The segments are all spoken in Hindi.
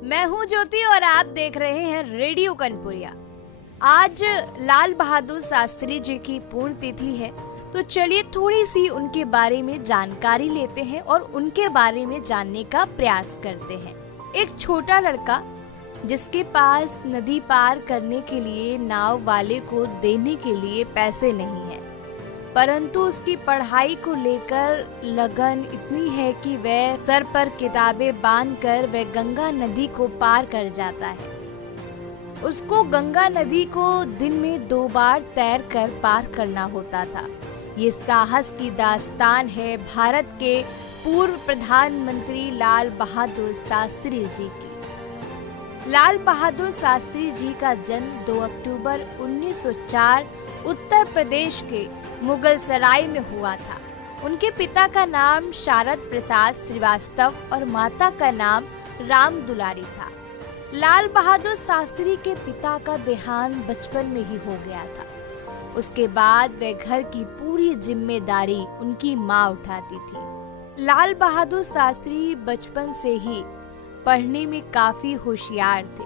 मैं हूं ज्योति और आप देख रहे हैं रेडियो कनपुरिया। आज लाल बहादुर शास्त्री जी की पुण्य तिथि है, तो चलिए थोड़ी सी उनके बारे में जानकारी लेते हैं और उनके बारे में जानने का प्रयास करते हैं। एक छोटा लड़का जिसके पास नदी पार करने के लिए नाव वाले को देने के लिए पैसे नहीं है, परंतु उसकी पढ़ाई को लेकर लगन इतनी है कि वह सर पर किताबें बांधकर वह गंगा नदी को पार कर जाता है। उसको गंगा नदी को दिन में 2 बार तैर कर पार करना होता था। ये साहस की दास्तान है भारत के पूर्व प्रधानमंत्री लाल बहादुर शास्त्री जी की। लाल बहादुर शास्त्री जी का जन्म 2 अक्टूबर 1904 उत्तर प्रदेश के मुगल सराय में हुआ था। उनके पिता का नाम शारद प्रसाद श्रीवास्तव और माता का नाम राम दुलारी था। लाल बहादुर शास्त्री के पिता का देहांत बचपन में ही हो गया था। उसके बाद वह घर की पूरी जिम्मेदारी उनकी माँ उठाती थी। लाल बहादुर शास्त्री बचपन से ही पढ़ने में काफी होशियार थे,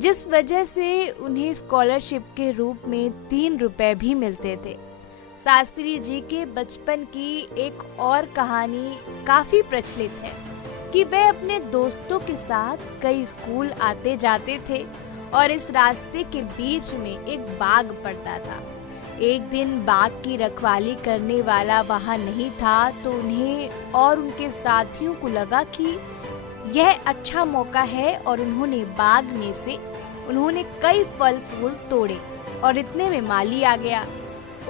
जिस वजह से उन्हें स्कॉलरशिप के रूप में 3 रुपए भी मिलते थे। शास्त्री जी के बचपन की एक और कहानी काफी प्रचलित है कि वे अपने दोस्तों के साथ कई स्कूल आते जाते थे और इस रास्ते के बीच में एक बाग पड़ता था। एक दिन बाग की रखवाली करने वाला वहां नहीं था, तो उन्हें और उनके साथियों को लगा कि यह अच्छा मौका है और उन्होंने बाग में से कई फल फूल तोड़े और इतने में माली आ गया।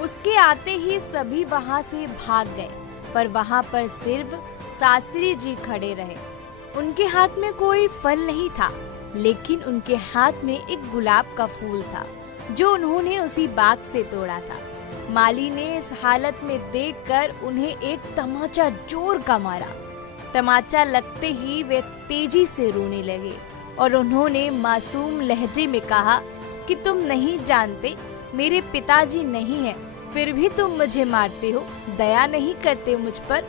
उसके आते ही सभी वहां से भाग गए, पर वहां पर सिर्फ शास्त्री जी खड़े रहे। उनके हाथ में कोई फल नहीं था, लेकिन उनके हाथ में एक गुलाब का फूल था जो उन्होंने उसी बाग से तोड़ा था। माली ने इस हालत में देखकर उन्हें एक तमाचा जोर का मारा। तमाचा लगते ही वे तेजी से रोने लगे और उन्होंने मासूम लहजे में कहा कि तुम नहीं जानते, मेरे पिताजी नहीं हैं, फिर भी तुम मुझे मारते हो, दया नहीं करते मुझ पर।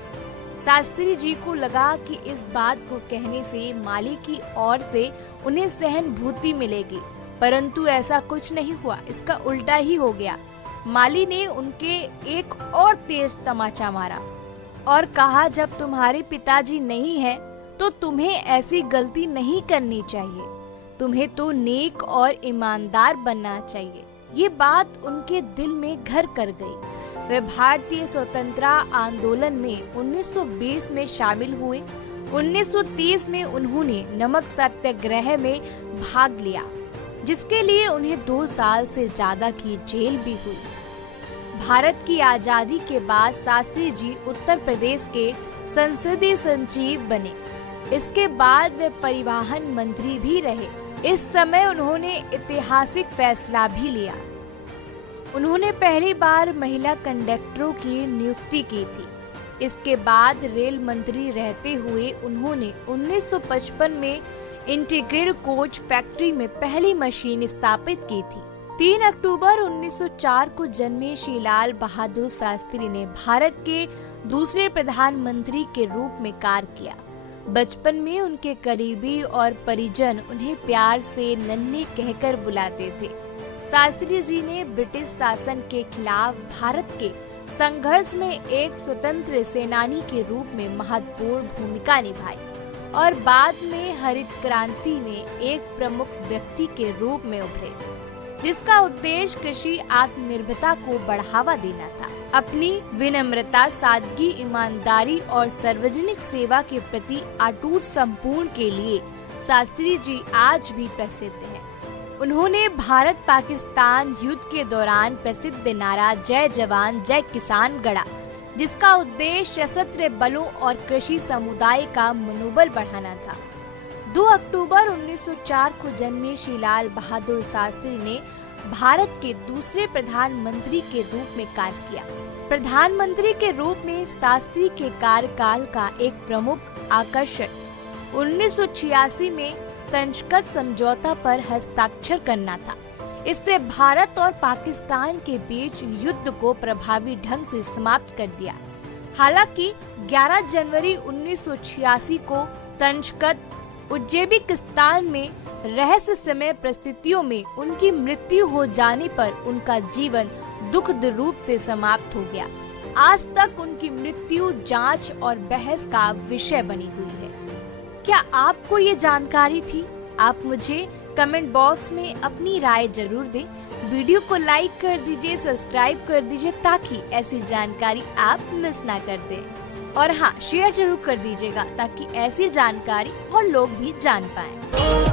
शास्त्री जी को लगा कि इस बात को कहने से माली की ओर से उन्हें सहानुभूति मिलेगी, परंतु ऐसा कुछ नहीं हुआ, इसका उल्टा ही हो गया। माली ने उनके एक और तेज तमाचा मारा और कहा, जब तुम्हारे पिताजी नहीं हैं, तो तुम्हें ऐसी गलती नहीं करनी चाहिए, तुम्हें तो नेक और ईमानदार बनना चाहिए। ये बात उनके दिल में घर कर गई। वे भारतीय स्वतंत्रता आंदोलन में 1920 में शामिल हुए। 1930 में उन्होंने नमक सत्याग्रह में भाग लिया, जिसके लिए उन्हें 2 साल से ज्यादा की जेल भी हुई। भारत की आजादी के बाद शास्त्री जी उत्तर प्रदेश के संसदीय सचिव बने। इसके बाद वे परिवहन मंत्री भी रहे। इस समय उन्होंने ऐतिहासिक फैसला भी लिया। उन्होंने पहली बार महिला कंडक्टरों की नियुक्ति की थी। इसके बाद रेल मंत्री रहते हुए उन्होंने 1955 में इंटीग्रल कोच फैक्ट्री में पहली मशीन स्थापित की थी। 3 अक्टूबर 1904 को जन्मे श्री लाल बहादुर शास्त्री ने भारत के दूसरे प्रधानमंत्री के रूप में कार्य किया। बचपन में उनके करीबी और परिजन उन्हें प्यार से नन्हे कहकर बुलाते थे। शास्त्री जी ने ब्रिटिश शासन के खिलाफ भारत के संघर्ष में एक स्वतंत्र सेनानी के रूप में महत्वपूर्ण भूमिका निभाई और बाद में हरित क्रांति में एक प्रमुख व्यक्ति के रूप में उभरे, जिसका उद्देश्य कृषि आत्मनिर्भरता को बढ़ावा देना था। अपनी विनम्रता, सादगी, ईमानदारी और सार्वजनिक सेवा के प्रति अटूट संपूर्ण के लिए शास्त्री जी आज भी प्रसिद्ध हैं। उन्होंने भारत पाकिस्तान युद्ध के दौरान प्रसिद्ध नारा जय जवान जय किसान गढ़ा, जिसका उद्देश्य सशस्त्र बलों और कृषि समुदाय का मनोबल बढ़ाना था। 2 अक्टूबर 1904 को जन्मे श्री लाल बहादुर शास्त्री ने भारत के दूसरे प्रधानमंत्री के रूप में कार्य किया। प्रधानमंत्री के रूप में शास्त्री के कार्यकाल का एक प्रमुख आकर्षण 1986 में तंशकत समझौता पर हस्ताक्षर करना था। इससे भारत और पाकिस्तान के बीच युद्ध को प्रभावी ढंग से समाप्त कर दिया। हालांकि 11 जनवरी 1986 को तंशकत उज्बेकिस्तान में रहस्यमय परिस्थितियों में उनकी मृत्यु हो जाने पर उनका जीवन दुखद रूप से समाप्त हो गया। आज तक उनकी मृत्यु जांच और बहस का विषय बनी हुई है। क्या आपको ये जानकारी थी? आप मुझे कमेंट बॉक्स में अपनी राय जरूर दें। वीडियो को लाइक कर दीजिए, सब्सक्राइब कर दीजिए ताकि ऐसी जानकारी आप मिस ना कर दें। और हाँ, शेयर जरूर कर दीजिएगा ताकि ऐसी जानकारी और लोग भी जान पाएं।